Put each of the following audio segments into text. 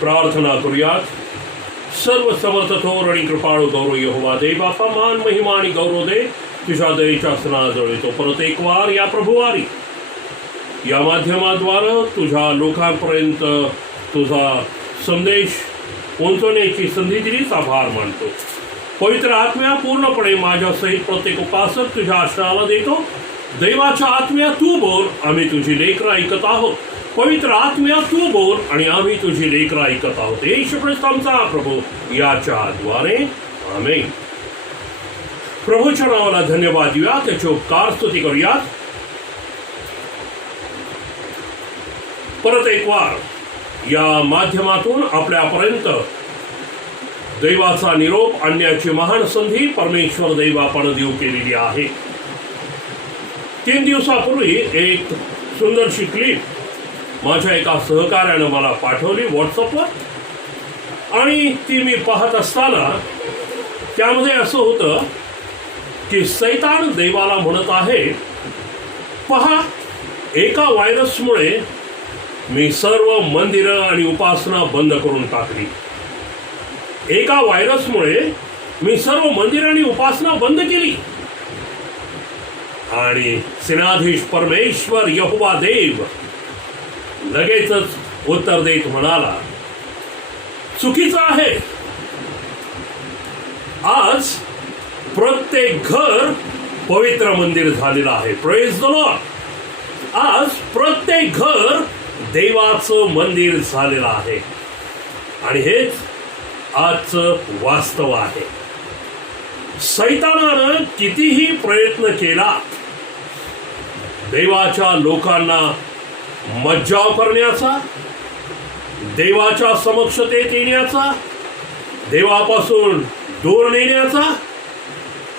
प्रार्थना करूयात. सर्व समर्थ थोर आणि कृपाळू गौरव यहोवा दे बापा, मान महिमा आणि गौरव दे तुझ्या दयेच्या सणाजवळ येतो. परत एक वार या प्रभुवारी या माध्यमाद्वारे तुझ्या लोकांपर्यंत तुझा संदेश पोहोचवण्याची संधी दिलीच आभार मानतो. पवित्र आत्म्या पूर्णपणे माझ्या सहित प्रत्येक उपासक तुझ्या आश्रयाला देतो. दैवाच्या आत्म्या तू बोल, आम्ही तुझी लेकरं ऐकत आहोत. पवित्र आत्म्या तू बोल आणि आम्ही तुझी लेकरं ऐकत आहोत. येशू ख्रिस्त आमचा प्रभू याच्या द्वारे आमेन. प्रभूच्या नावाला धन्यवाद देऊया, त्याची उपकार स्तुती करूयात. परत एक वार या माध्यमातून आपल्यापर्यंत दैवाचा निरोप आणण्याची महान संधी परमेश्वर दैव आपण देऊ केलेली आहे. 3 दिवसापूर्वी एक सुंदरशी क्लिप माझ्या एका सहकार्यानं मला पाठवली व्हॉट्सअपवर आणि ती मी पाहत असताना त्यामध्ये असं होतं की सैतान दैवाला म्हणत आहे, पहा, एका व्हायरसमुळे मी सर्व मंदिरं आणि उपासना बंद करून टाकली. एका व्हायरसमुळे मी सर्व मंदिरं आणि उपासना बंद केली. आणि सेनाधीश परमेश्वर यहोवा देव लगेचच उत्तर देत म्हणाला, चुकीचं आहे. आज प्रत्येक घर पवित्र मंदिर झालेलं आहे. Praise the Lord. आज प्रत्येक घर देवाचं मंदिर झालेलं आहे आणि हेच आजचं वास्तव आहे. सैतानानं कितीही प्रयत्न केला देवाच्या लोकांना मज्जाव करण्याचा, देवाच्या समक्षतेत येण्याचा, देवापासून दूर नेण्याचा,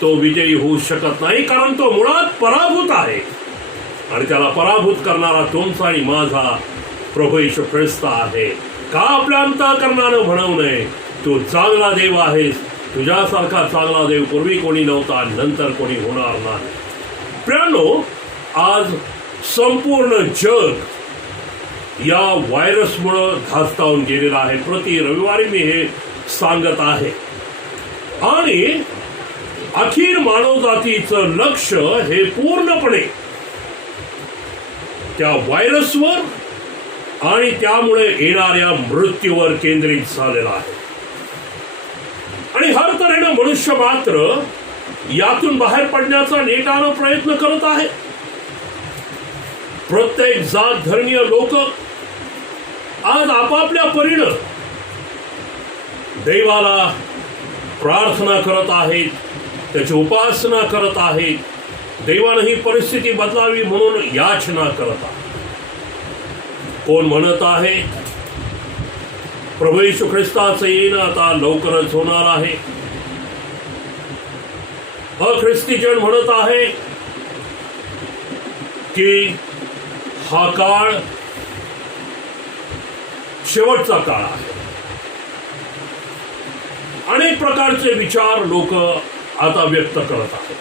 तो विजयी होऊ शकत नाही, कारण तो मुळात पराभूत आहे. आणि त्याला पराभूत करणारा तुमचा आणि माझा प्रभू येशू ख्रिस्त आहे. का आपल्या अंतःकरणानं म्हणू नये, तू चांगला देव आहेस. तुझ्यासारखा चांगला देव पूर्वी कोणी नव्हता, नंतर कोणी होणार नाही. प्रियांनो, आज संपूर्ण जग या व्हायरसमुळं धास्तावून गेलेलं आहे. प्रति रविवारी मी हे सांगत आहे. आणि अखिल मानवजातीचं लक्ष हे पूर्णपणे त्या व्हायरसवर आणि त्यामुळे येणाऱ्या मृत्यूवर केंद्रित झालेला आहे. आणि हर तऱ्हेनं मनुष्य मात्र यातून बाहेर पडण्याचा नेटानं प्रयत्न करत आहे. प्रत्येक जात धर्मीय लोक आज आपापल्या परीनं देवाला प्रार्थना करत आहेत, त्याची उपासना करत आहेत. देवानं ही परिस्थिती बदलावी म्हणून याचना करत आहे. कोण म्हणत आहे प्रभू येशू ख्रिस्ताचं येणं आता लवकरच होणार आहे. अख्रिस्तीजन म्हणत आहे की हा काळ शेवटचा काळ आहे. अनेक प्रकारचे विचार लोक आता व्यक्त करत आहेत.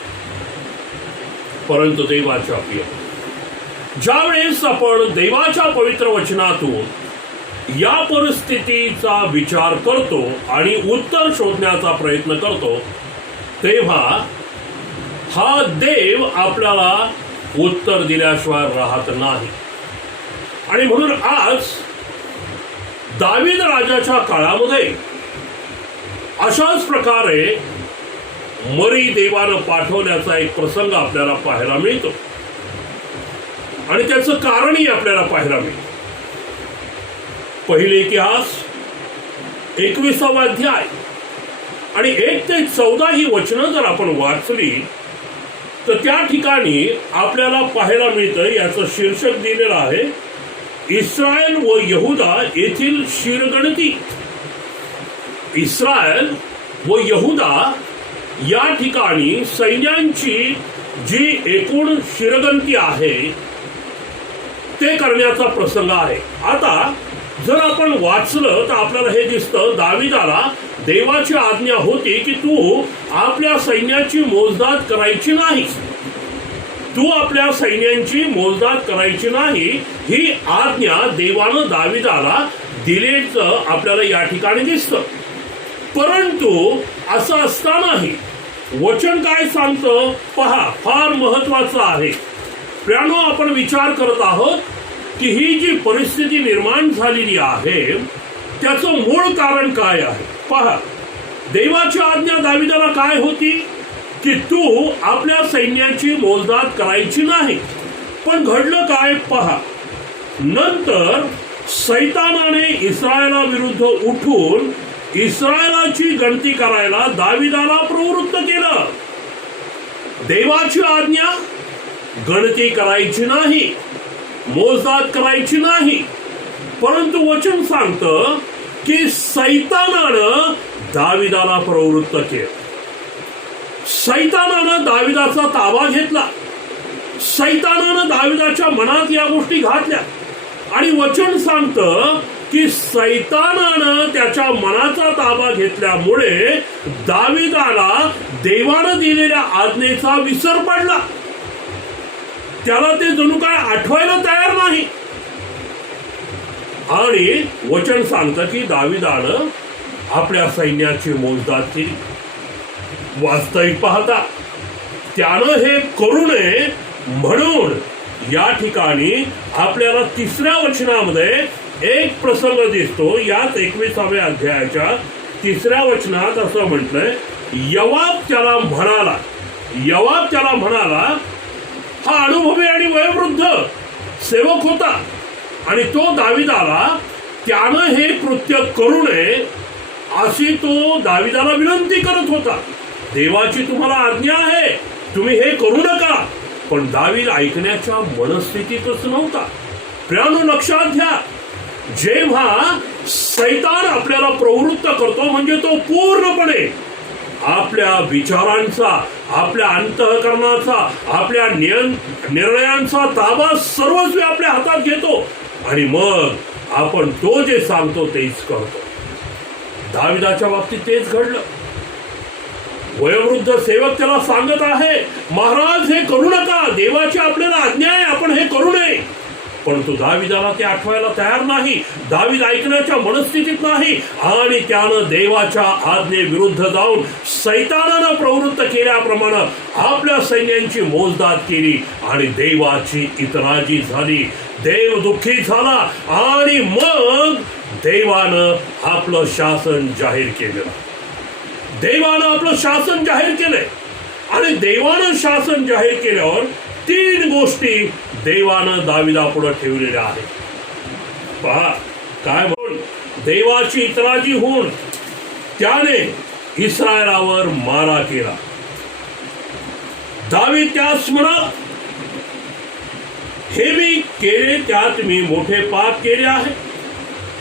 परंतु देवाच्या प्रिय, ज्यावेळेस आपण देवाच्या पवित्र वचनातून या परिस्थितीचा विचार करतो आणि उत्तर शोधण्याचा प्रयत्न करतो, तेव्हा हा देव आपल्याला उत्तर दिल्याशिवाय राहत नाही. आणि म्हणून आज दावीद राजाच्या काळामध्ये अशाच प्रकारे मरी देवानं पाठवण्याचा एक प्रसंग आपल्याला पाहायला मिळतो आणि त्याचं कारणही आपल्याला पाहायला मिळतं. पहिले इतिहास 21वा अध्याय आणि 1 ते 14 ही वचनं जर आपण वाचली तर त्या ठिकाणी आपल्याला पाहायला मिळतं, याचं शीर्षक दिलेलं आहे, इस्रायल व यहुदा येथील शिरगणती. इस्रायल व यहुदा या ठिकाणी सैन्यांची जी एकूण शिरगणती आहे ते करण्याचा प्रसंग आहे. आता जर आपण वाचलं तर आपल्याला हे दिसतं, दाविदाला देवाची आज्ञा होती की तू आपल्या सैन्याची मोजदाद करायची नाही. तू आपल्या सैन्यांची मोजदाद करायची नाही, ही आज्ञा देवानं दाविदाला दिल्याचं आपल्याला या ठिकाणी दिसतं. परंतु असं असतानाही वचन काय सांगतं पहा, फार महत्वाचं आहे. प्रियानो, आपण विचार करत आहोत की ही जी परिस्थिती निर्माण झालेली आहे त्याचं मूळ कारण काय आहे. पहा, देवाची आज्ञा दाविदाला काय होती की तू आपल्या सैन्याची मोजदाद करायची नाही. पण घडलं काय पहा, नंतर सैतानाने इस्रायलाविरुद्ध उठून इस्रायलाची गणती करायला दाविदाला प्रवृत्त केलं. देवाची आज्ञा गणती करायची नाही, मोजदाद करायची नाही, परंतु वचन सांगतं की सैतानानं दाविदाला प्रवृत्त केलं. सैतानानं दाविदाचा ताबा घेतला. सैतानानं दाविदाच्या मनात या गोष्टी घातल्या आणि वचन सांगतं की सैतानानं त्याच्या मनाचा ताबा घेतल्यामुळे दाविदाला देवानं दिलेल्या आज्ञेचा विसर पडला. त्याला ते जणू काय आठवायला तयार नाही. आणि वचन सांगतं की दाविदानं आपल्या सैन्याची मोजदाद केली. वास्तविक पाहता त्यानं हे करू नये म्हणून या ठिकाणी आपल्याला 3ऱ्या वचनामध्ये एक प्रसंग दिसतो. याच 21व्या अध्यायाच्या 3ऱ्या वचनात असं म्हटलंय, योवाब त्याला म्हणाला, हा अनुभवी आणि वयोवृद्ध सेवक होता आणि तो दाविदाला त्यानं हे कृत्य करू नये अशी तो दाविदाला विनंती करत होता. देवाची तुम्हाला आज्ञा आहे, तुम्ही हे करू नका. पण दावीद ऐकण्याच्या मनस्थितीतच नव्हता. प्रियानो, लक्षात घ्या, जेव्हा सैतान आपल्याला प्रवृत्त करतो म्हणजे तो पूर्णपणे आपल्या विचारांचा, आपल्या अंतःकरणाचा, आपल्या निर्णयांचा ताबा सर्वस्वी आपल्या हातात घेतो आणि मग आपण तो जे सांगतो तेच करतो. दाविदाच्या बाबतीत तेच घडलं. वयोवृद्ध सेवक त्याला सांगत आहे, महाराज हे करू नका, देवाची आपल्याला आज्ञा आहे, आपण हे करू नये. परंतु दाविदाला ते आठवायला तयार नाही. दावीद ऐकण्याच्या मनस्थितीत नाही आणि त्यानं देवाच्या आज्ञेविरुद्ध जाऊन सैतानानं प्रवृत्त केल्याप्रमाणे आपल्या सैन्यांची मोजदाद केली आणि देवाची इतराजी झाली. देव दुःखी झाला आणि मग देवानं आपलं शासन जाहीर केलं. देवानं आपलं शासन जाहीर केलंय आणि देवानं शासन जाहीर केल्यावर 3 गोष्टी देवानं दाविदापुढे ठेवलेल्या आहेत. पहा काय म्हणून, देवाची इतराजी होऊन त्याने इस्रायलावर मारा केला. दावीद त्यास म्हणाला, हे मी केले त्यात मी मोठे पाप केले आहे,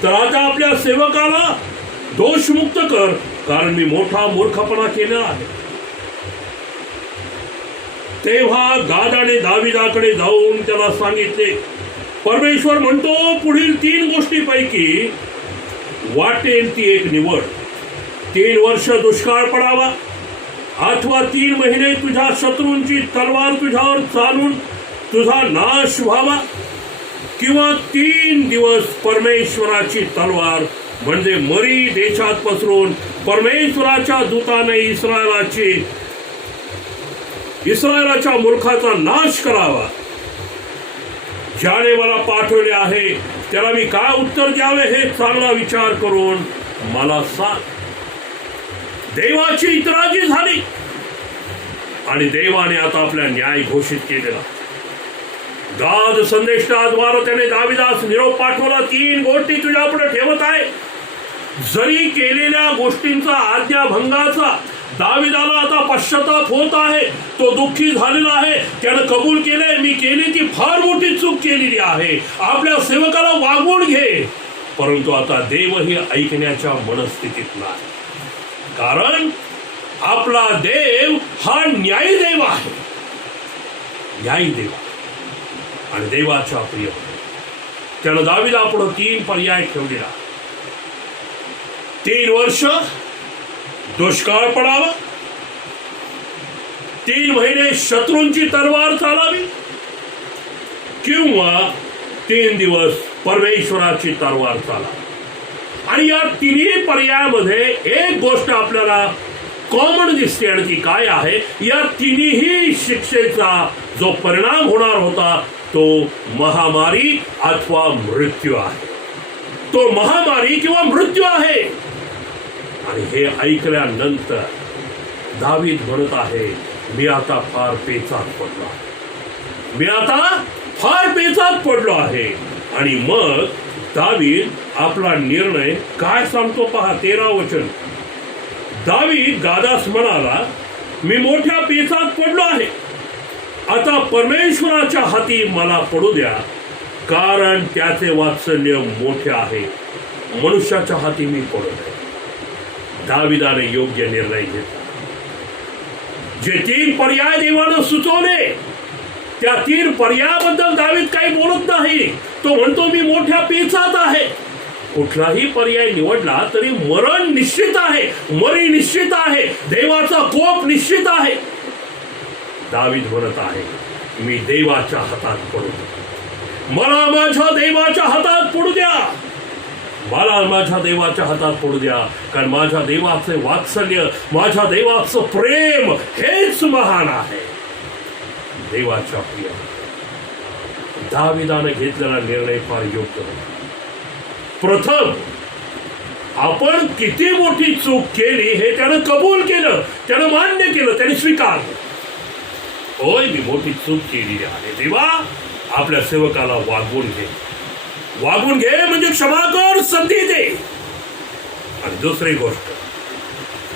तर आता आपल्या सेवकाला दोषमुक्त कर, कारण मी मोठा मूर्खपणा केला आहे. तेव्हा गादाने दाविदाकडे जाऊन त्याला सांगितले, परमेश्वर म्हणतो पुढील 3 गोष्टीपैकी वाटेल ती एक निवड. 3 वर्ष दुष्काळ पडावा, अथवा 3 महिने तुझ्या शत्रूंची तलवार तुझ्यावर चालून तुझा नाश व्हावा, किंवा 3 दिवस परमेश्वराची तलवार म्हणजे मरी देशात पसरून परमेश्वराच्या दूताने इस्रायलाच्या मूर्खाचा नाश करावा. ज्याने मला पाठवले आहे त्याला मी काय उत्तर द्यावे हे चांगला विचार करून मला सांग. देवाची इतराजी झाली आणि देवाने आता आपला न्याय घोषित केलेला. गाद संदेशाद्वारे त्याने दाविदास निरोप पाठवला, 3 गोष्टी तुझ्यापुढे ठेवत आहे. जरी केलेल्या गोष्टींचा आज्ञाभंगाचा दाविदाला आता पश्चाताप होत आहे. तो दुःखी झालेला आहे. त्यानं कबूल केलंय, मी केलेली फार मोठी चूक केलेली आहे, आपल्या सेवकाला वागवून घे. परंतु आता देवही ऐकण्याच्या मनस्थितीत नाही, कारण आपला देव हा न्यायी देव आहे. न्यायी देव आणि देवाच्या प्रिय. त्यानं दाविदापुढे 3 पर्याय ठेवलेला. 3 वर्ष दुष्काळ पडावा, 3 महिने शत्रूंची तलवार चालावी किंवा 3 दिवस परमेश्वराची तलवार चालावी. आणि या तिन्ही पर्यायामध्ये एक गोष्ट आपल्याला कॉमन दिसते, आणि ती काय आहे? या तिन्ही शिक्षेचा जो परिणाम होणार होता तो महामारी अथवा मृत्यू आहे. तो महामारी किंवा मृत्यू आहे. आणि हे ऐकल्यानंतर दावीद म्हणत आहे, मी आता फार पेचात पडलो आहे, मी आता फार पेचात पडलो आहे. आणि मग दावीद आपला निर्णय काय सांगतो पहा, 13 वचन. दावीद गादास म्हणाला, मी मोठ्या पेचात पडलो आहे, आता परमेश्वराच्या हाती मला पडू द्या, कारण त्याचे वात्सल्य मोठे आहे, मनुष्याच्या हाती मी पडू नये. दाविदाने योग्य निर्णय घेतला. जे 3 पर्याय देवानं सुचवले त्या 3 पर्यायाबद्दल दावीद काही बोलत नाही. तो म्हणतो मी मोठ्या पेचात आहे. कुठलाही पर्याय निवडला तरी मरण निश्चित आहे, मरी निश्चित आहे, देवाचा कोप निश्चित आहे. दावीद म्हणत आहे, मी देवाच्या हातात पडू द्या, मला माझ्या देवाच्या हातात पडू द्या, मला माझ्या देवाच्या हातात पडू द्या, कारण माझ्या देवाचे वात्सल्य, माझ्या देवाचं प्रेम हेच महान आहे. देवाच्या प्रिय, दाविदाने घेतलेला निर्णय फार योग्य होता. प्रथम आपण किती मोठी चूक केली हे त्यानं कबूल केलं, त्यानं मान्य केलं, त्याने स्वीकारलं. होय, मी मोठी चूक केली आहे देवा, आपल्या सेवकाला वागवून घे, वागून घे म्हणजे क्षमा कर, संधी दे. आणि दुसरी गोष्ट,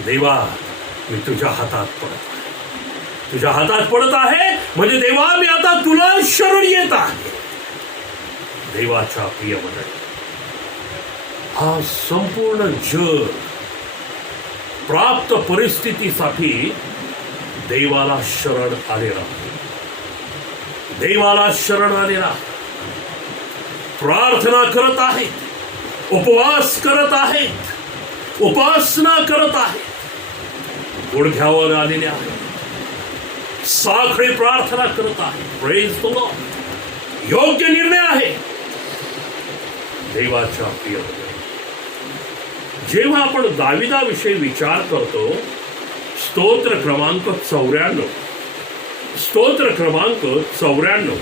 देवा मी तुझ्या हातात पडत आहे, तुझ्या हातात पडत आहे म्हणजे देवा मी आता तुला शरण येत आहे. देवाच्या प्रिय मंडळी, हा संपूर्ण जग प्राप्त परिस्थितीसाठी देवाला शरण आलेला, देवाला शरण आलेला, प्रार्थना करत आहेत, उपवास करत आहेत, उपासना करत आहेत, गुडघ्यावर आलेले आहेत, साखळी प्रार्थना करत आहेत. Praise the Lord. योग्य निर्णय आहे. देवाच्या प्रिय, जेव्हा आपण दाविदाविषयी विचार करतो, स्तोत्र क्रमांक 94, स्तोत्र क्रमांक 94,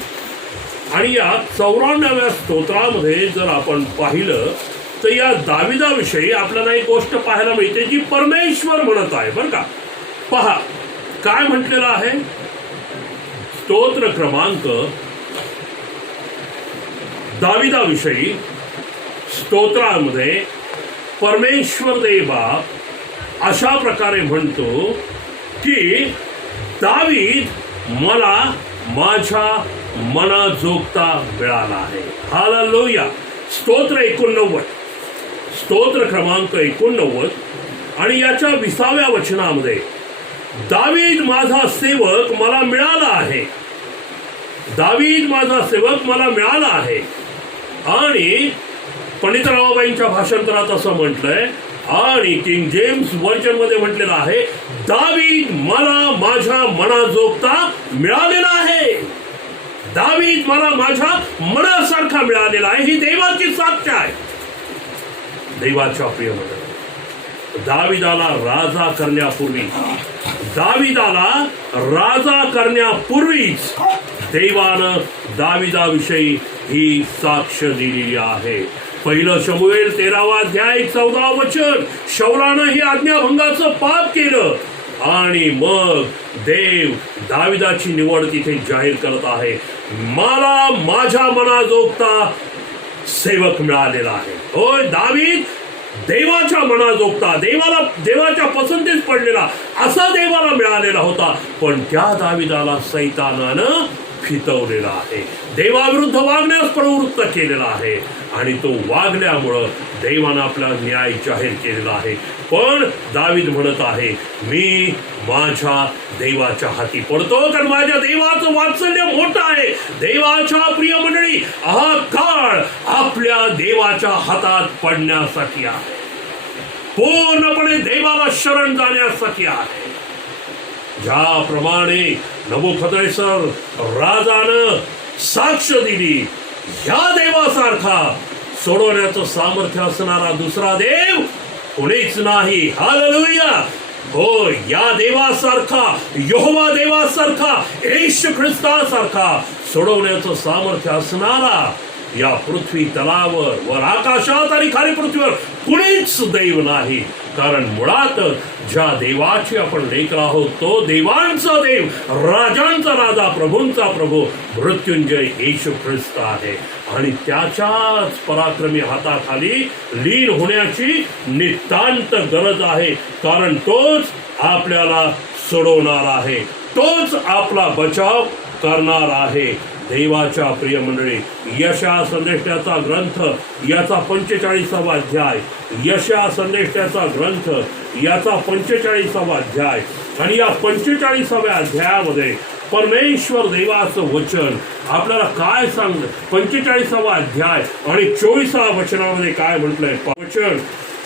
आणि या 94व्या स्तोत्रामध्ये जर आपण पाहिलं तर या दाविदाविषयी आपल्याला एक गोष्ट पाहायला मिळते जी परमेश्वर म्हणत आहे. बरं का, पहा काय म्हटलेलं आहे. स्तोत्र क्रमांक दाविदाविषयी स्तोत्रामध्ये परमेश्वर देवा अशा प्रकारे म्हणतो की दावीद मला माझ्या मनाजोगता मिळाला आहे. हालेलुया. स्तोत्र 89, स्तोत्र क्रमांक 89 आणि याच्या 20व्या वचनामध्ये, दावीद माझा सेवक मला मिळाला आहे, दावीद माझा सेवक मला मिळाला आहे. आणि पंडित रावाबाईंच्या भाषांतरात असं म्हटलंय, आणि किंग जेम्स व्हर्जन मध्ये म्हटलेलं आहे, दावीद मला माझ्या मनाजोगता मिळालेला आहे. दावीद मला माझ्या मनासारखा मिळालेला आहे. ही देवाची साक्ष आहे. देवाच्या प्रिय मंडळी, दाविदाला राजा करण्यापूर्वी, दाविदाला राजा करण्यापूर्वीच देवानं दाविदाविषयी ही साक्ष दिलेली आहे. 1 शमूएल 13वा अध्याय 14 वचन, शौलानं ही आज्ञाभंगाचं पाप केलं आणि मग देव दाविदाची निवड तिथे जाहीर करत आहे. मला माझ्या मनाजोगता सेवक मिळालेला आहे. होय, दावीद देवाच्या मनाजोगता, देवाच्या पसंतीस पडलेला असा देवाला मिळालेला होता. पण त्या दाविदाला सैतानानं फितवलेला आहे, देवाविरुद्ध वागण्यास प्रवृत्त केलेला आहे, आणि तो वागल्यामुळं देवानं आपला न्याय जाहीर केलेला आहे. पण दावीद म्हणत आहे, मी माझ्या देवाच्या हाती पडतो, कारण माझ्या देवाचं वात्सल्य मोठं आहे. देवाच्या प्रिय मंडळी, हा काळ आपल्या देवाच्या हातात पडण्यासाठी आहे, पूर्णपणे देवाला शरण जाण्यासाठी आहे. ज्याप्रमाणे नबुकदनेस्सर राजानं साक्ष दिली, या देवासारखा सोडवण्याचं सामर्थ्य असणारा दुसरा देव कोणीच नाही. हालेलुया. हो, या देवासारखा, यहोवा देवासारखा, येशू ख्रिस्तासारखा सोडवण्याचं सामर्थ्य असणारा या पृथ्वी तलावर, वर आकाशात आणि खाली पृथ्वीवर कुणीच देव नाही. कारण मुळात ज्या देवाची आपण लेकर आहोत तो देवांचा देव, राजांचा राजा, प्रभूंचा प्रभू, मृत्युंजय येशू ख्रिस्त आहे. आणि त्याच्याच पराक्रमी हाताखाली लीन होण्याची नितांत गरज आहे. कारण तोच आपल्याला सोडवणार आहे, तोच आपला बचाव करणार आहे. देवाच्या प्रिय मंडळी, यशया संदेष्टाचा ग्रंथ याचा 45वा अध्याय, यशया संदेष्टाचा ग्रंथ याचा 45वा अध्याय, आणि या 45व्या अध्यायामध्ये परमेश्वर देवाचं वचन आपल्याला काय सांगतं. 45वा अध्याय आणि 24व्या वचनामध्ये काय म्हटलंय. वचन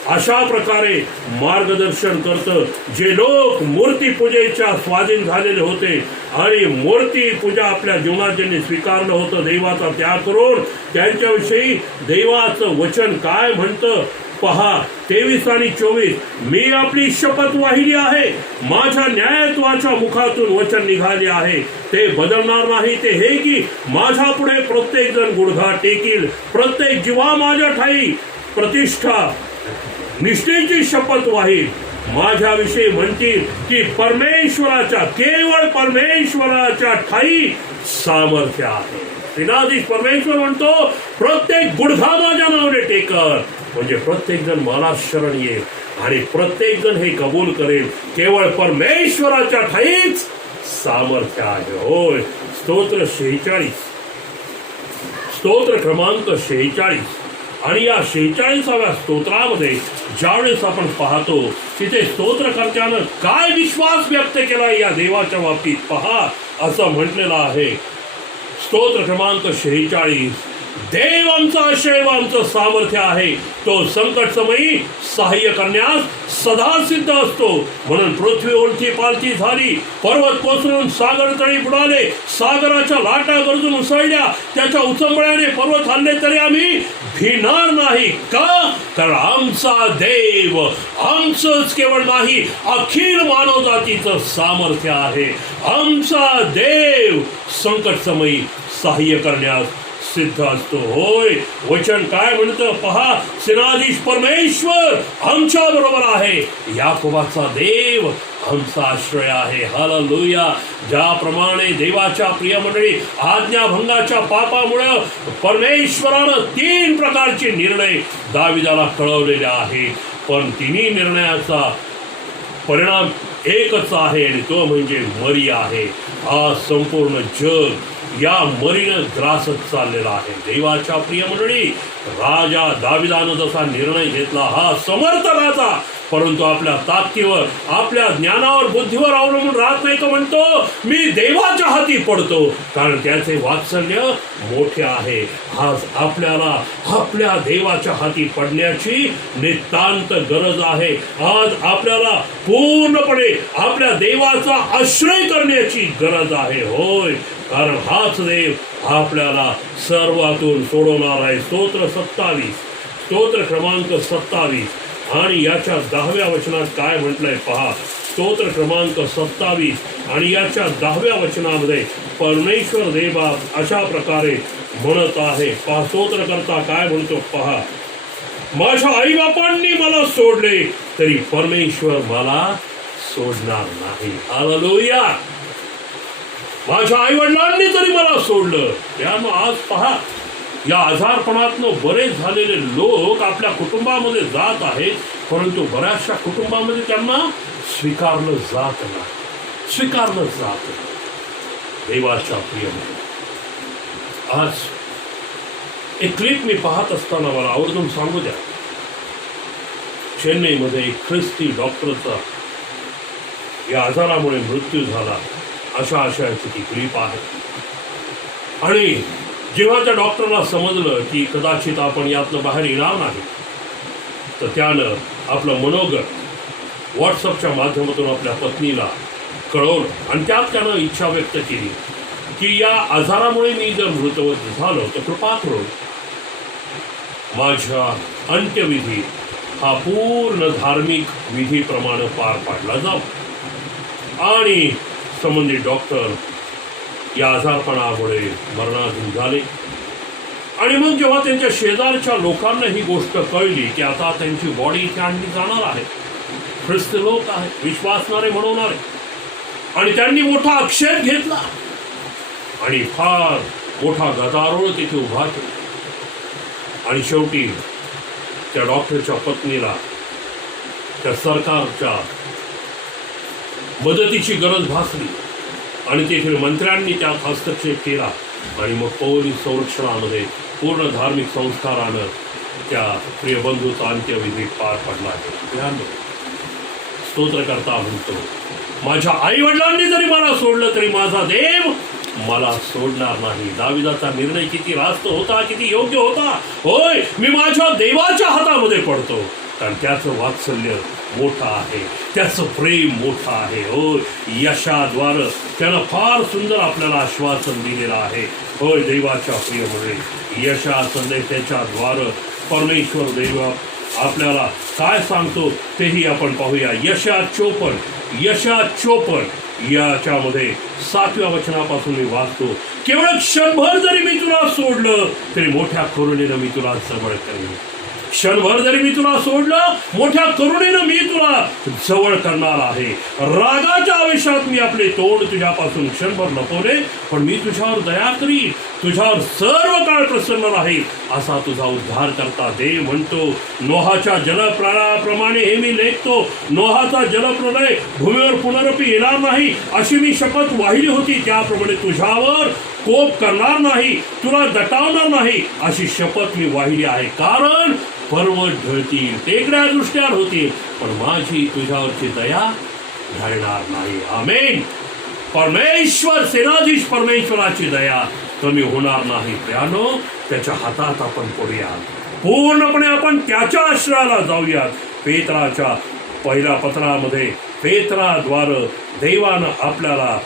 अशा प्रकारे मार्गदर्शन करतं, जे लोक मूर्ती पूजेच्या स्वाधीन झालेले होते आणि मूर्ती पूजा आपल्या जीवनात ज्यांनी स्वीकारलं होतं, देवाचा त्याग करून, त्यांच्याविषयी देवाचं वचन काय म्हणतं पहा. 23 आणि 24, मी आपली शपथ वाहिली आहे, माझ्या न्यायत्वाच्या मुखातून वचन निघाले आहे, ते बदलणार नाही. ते हे की माझ्या पुढे प्रत्येक जण गुडघा टेकील, प्रत्येक जीवा माझ्या ठाई प्रतिष्ठा निष्ठेची शपथ वाहील. माझ्याविषयी म्हणतील की परमेश्वराच्या, केवळ परमेश्वराच्या ठाई सामर्थ्य आहे. श्रीनाथीश परमेश्वर म्हणतो, प्रत्येक गुडघा माझ्या नावाने टेकर, म्हणजे प्रत्येक जण मला शरण येईल आणि प्रत्येक जण हे कबूल करेल, केवळ परमेश्वराच्या ठाईच सामर्थ्य आहे. होय. स्तोत्र 46, स्तोत्र क्रमांक 46. आणि या 46व्या स्तोत्रामध्ये ज्यावेळेस आपण पाहतो तिथे स्तोत्रकर्त्यानं काय विश्वास व्यक्त केला या देवाच्या बाबतीत पहा. असं म्हटलेलं आहे, स्तोत्र क्रमांक 46, देव आमचा आश्रय व आमचं सामर्थ्य आहे, तो संकट समयी सहाय्य करण्यास सदा सिद्ध असतो. म्हणून पृथ्वी उलटी पालटी झाली, पर्वत कोसळून सागर तळी बुडाले, सागराच्या लाटा गरजून उसळल्या, त्याच्या उचंबळ्याने पर्वत हल्ले तरी आम्ही भिणार नाही. का? कारण आमचा देव आमचंच केवळ नाही, अखिल मानवजातीचं सामर्थ्य आहे. आमचा देव संकट समयी सहाय्य करण्यास सिद्ध असतो. होय. वचन काय म्हणतं पहा, सेनाधीश परमेश्वर आमच्या बरोबर आहे, याकोबाचा देव आमचा आश्रय आहे. हालेलुया. ज्याप्रमाणे देवाच्या प्रिय मंडळी आज्ञाभंगाच्या पापामुळे परमेश्वरानं 3 प्रकारचे निर्णय दाविदाला कळवलेले आहेत, पण तिन्ही निर्णयाचा परिणाम एकच आहे आणि तो म्हणजे मरी आहे. हा संपूर्ण जग या मरीनं ग्रासत चाललेला आहे. देवाच्या प्रिय मंडळी, राजा दाविदानं जसा निर्णय घेतला, हा समर्थ राजा, परंतु आपल्या ताकदीवर, आपल्या ज्ञानावर, बुद्धीवर अवलंबून राहत नाही. तो म्हणतो, मी देवाच्या हाती पडतो, कारण त्याचे वात्सल्य मोठे आहे. आज आपल्याला आपल्या देवाच्या हाती पडण्याची नितांत गरज आहे. आज आपल्याला पूर्णपणे आपल्या देवाचा आश्रय करण्याची गरज आहे. होय. कारण हाच देव आपल्याला सर्वातून सोडवणार आहे. स्तोत्र 27, स्तोत्र क्रमांक 27 आणि याच्या 10व्या वचनात काय म्हटलंय पहा. स्तोत्र क्रमांक 27 आणि याच्या 10व्या वचनामध्ये परमेश्वर देवा अशा प्रकारे म्हणत आहे पहा. स्तोत्रकर्ता काय म्हणतो पहा, माझ्या आई बापांनी मला सोडले तरी परमेश्वर मला सोडणार नाही. हालेलुया. माझ्या आई वडिलांनी तरी मला सोडलं. त्यामुळे आज पहा, या आजारपणातनं बरेच झालेले लोक आपल्या कुटुंबामध्ये जात आहेत, परंतु बऱ्याचशा कुटुंबामध्ये त्यांना स्वीकारलं जात नाही, स्वीकारलं जात नाही. देवाच्या प्रिय आज एक क्लिप मी पाहत असताना मला आवर्जून सांगू द्या. चेन्नईमध्ये एक ख्रिस्ती डॉक्टरचा या आजारामुळे मृत्यू झाला, अशा ती क्लिप आहे. आणि जेव्हा त्या डॉक्टरला समजलं की कदाचित आपण यातनं बाहेर येणार नाही, तर त्यानं आपलं मनोगत व्हॉट्सअपच्या माध्यमातून आपल्या पत्नीला कळवलं आणि त्यात त्यानं इच्छा व्यक्त केली की या आजारामुळे मी जर मृतवत झालो तर कृपा करून माझ्या अंत्यविधी हा पूर्ण धार्मिक विधीप्रमाणे पार पाडला जावा. आणि संबंधित डॉक्टर या आजारपणामुळे मरणाधीन झाले. आणि मग जेव्हा त्यांच्या शेजारच्या लोकांना ही गोष्ट कळली की आता त्यांची बॉडी इथे आणली जाणार आहे, ख्रिस्ती लोक आहेत, विश्वासणारे म्हणवणारे, आणि त्यांनी मोठा आक्षेप घेतला आणि फार मोठा गदारोळ तिथे उभा केला. आणि शेवटी त्या डॉक्टरच्या पत्नीला त्या सरकारच्या मदतीची गरज भासली आणि तेथील मंत्र्यांनी त्यात हस्तक्षेप केला आणि मग पोलीस संरक्षणामध्ये पूर्ण धार्मिक संस्कारानं त्या प्रिय बंधूचा अंत्यविधी पार पडला आहे. स्तोत्रकर्ता म्हणतो, माझ्या आई वडिलांनी जरी मला सोडलं तरी माझा देव मला सोडणार नाही. दाविदाचा निर्णय किती रास्त होता, किती योग्य होता. होय, मी माझ्या देवाच्या हातामध्ये पडतो, कारण त्याचं वात्सल्य मोठं आहे, त्याचं प्रेम मोठं आहे. होय, यशाद्वारे त्यानं फार सुंदर आपल्याला आश्वासन दिलेलं आहे. होय, देवाच्या प्रियमुळे यशा संदेशाच्याद्वारे परमेश्वर देव आपल्याला काय सांगतो तेही आपण पाहूया. यशा 54 याच्यामध्ये 7व्या वचनापासून मी वाचतो, केवळ क्षणभर जरी मी तुला सोडलं तरी मोठ्या करुणेनं मी तुला जवळ करेन. क्षणभर जरी मी तुला सोडलं, मोठ्या करुणेनं मी तुला जवळ करणार आहे. रागाच्या आवेशात मी आपले तोंड तुझ्यापासून क्षणभर लपवले, पण मी तुझ्यावर दया करीन, तुझ्यावर सर्व काळ प्रसन्न राहील, असा तुझा उद्धार करता देव म्हणतो. नोहाच्या जलप्रलयाप्रमाणे हे मी लेखतो. नोहाचा जलप्रलय भूमीवर पुनरपी येणार नाही अशी मी शपथ वाहिली होती, त्याप्रमाणे तुझ्यावर कोप करणार नाही, तुला दटावणार नाही अशी शपथ मी वाहिली आहे. कारण पर्वत ढळतील, टेकड्या दृष्ट्यावर होतील, पण माझी तुझ्यावरची दया ढळणार नाही. आमेन. परमेश्वर, सेनाधीश परमेश्वराची दया कमी होणार नाही. प्रियानो, त्याच्या हातात आपण पडूया, पूर्णपणे आपण त्याच्या आश्रयाला जाऊयात. पेत्राच्या पहिल्या पत्रामध्ये पेत्राद्वारे देवानं आपल्याला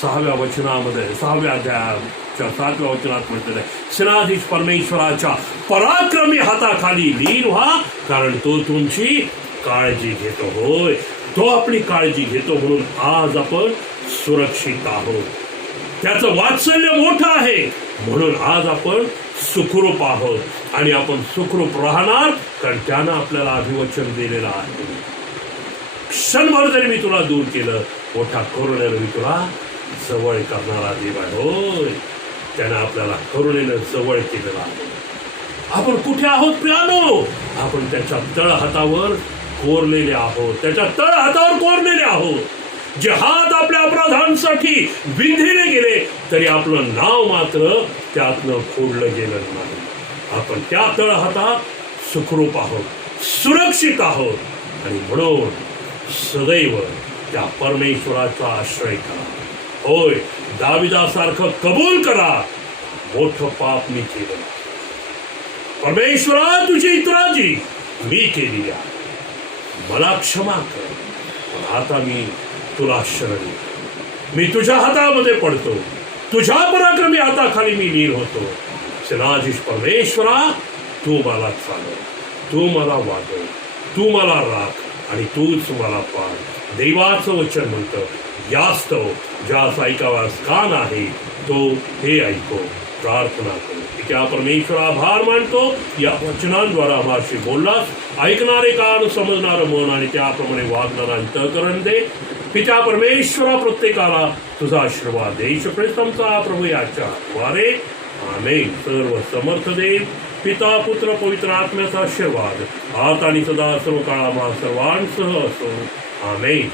6व्या वचनामध्ये 6व्या अध्यायाच्या 7व्या वचनात म्हटलेलं आहे, सेनाधीश परमेश्वराच्या पराक्रमी हाताखाली लीन व्हा, कारण तो तुमची काळजी घेतो. होय, तो आपली काळजी घेतो, म्हणून आज आपण सुरक्षित आहोत. त्याचं वात्सल्य मोठं आहे, म्हणून आज आपण सुखरूप आहोत आणि आपण सुखरूप राहणार, कारण त्यानं आपल्याला अभिवचन दिलेलं आहे. क्षणभर जरी मी तुला दूर केलं, मोठ्या करुणेनं मी तुला जवळ करणारा देव आहे. होय, त्यानं आपल्याला करुणेनं जवळ केलेलं आहे. आपण कुठे आहोत प्रियानो? आपण त्याच्या तळहातावर कोरलेले आहोत, त्याच्या तळहातावर कोरलेले आहोत. जे हात आपल्या अपराधांसाठी विंधीले गेले तरी आपलं नाव मात्र त्यातनं फोडलं गेलं नाही. आपण त्या तळहातात सुखरूप आहोत, सुरक्षित आहोत, आणि म्हणून सदैव त्या परमेश्वराचा आश्रय करा. होय, दाविदासारखं कबूल करा, मोठं पाप मी केलं, परमेश्वरा तुझी इतराजी मी केली आहे, मला क्षमा कर. पण आता मी तुला शरण, मी तुझ्या हातामध्ये पडतो, तुझ्या पराक्रमी हाताखाली मी लीन होतो. सेनाधीश परमेश्वरा, तू मला चालव, तू मला वागव, तू मला राख आणि तूच मला पाळ. देवाचं वचन म्हणतं, यास्तव ज्यास ऐकावास कान आहे तो हे ऐको. प्रार्थना करू. त्या परमेश्वर आभार मानतो, या वचनांद्वारा आम्हाशी बोललास. ऐकणारे कान, समजणारं मन आणि त्याप्रमाणे वागणारा अंतःकरण दे. पिता परमेश्वरा, प्रत्येकाला तुझा आशीर्वाद दे. येशू ख्रिस्तांचा प्रभू याच्या द्वारे आमेन. सर्व समर्थ देव, पिता, पुत्र, पवित्र आत्म्याचा आशीर्वाद आता आणि सदा सर्व काळ आम्हा सर्वांसह असो. आमेन.